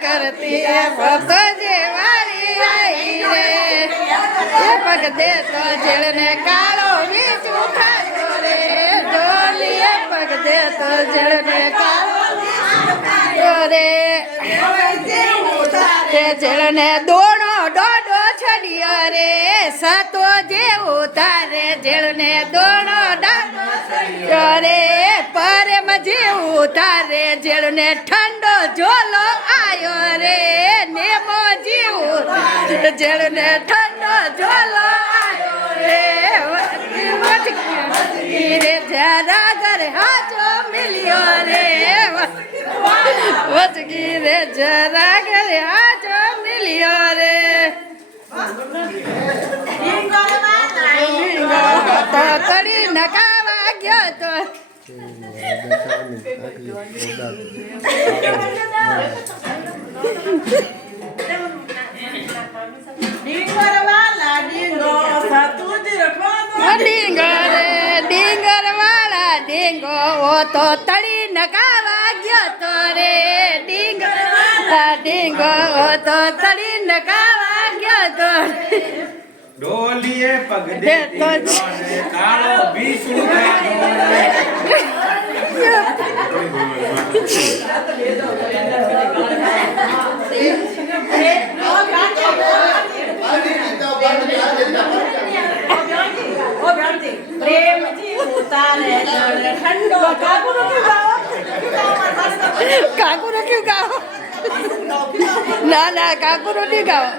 કરતી ભક્તો જેવાળી આઈ રે એ પગ દે તો જેળને કાળો વીચું ખાયો રે ડોલીએ પગ દે તો જેળને કાળો વીચું ખાયો રે તે જેળને દોણો ડોડો છડિયો રે સતો જેવું તારે જેળને દોણો ડાડો છડિયો રે પરમ જેવું તારે જેળને ઠંડો ઝોલો આયો રે નેમો જેવું જેળને ઠંડો ઝોલો આયો રે રે જરા ઘર હાચો મિલ્યો રે વચકી રે જરા ઘર હાચો મિલ્યો રે તો તડી નકાવા ગયો તો ડીંગર વાળા ડીંગો ઓ તો તડી નકાવા ગયો તો રે ડીંગર ડીંગો ઓ તો તડી નકાવા ગયો તો ડોલીએ પગ દે કાળો વીચું કાકુ નો ક્યું ગાઓ ના ના કાકુ નો નહીં ગાઓ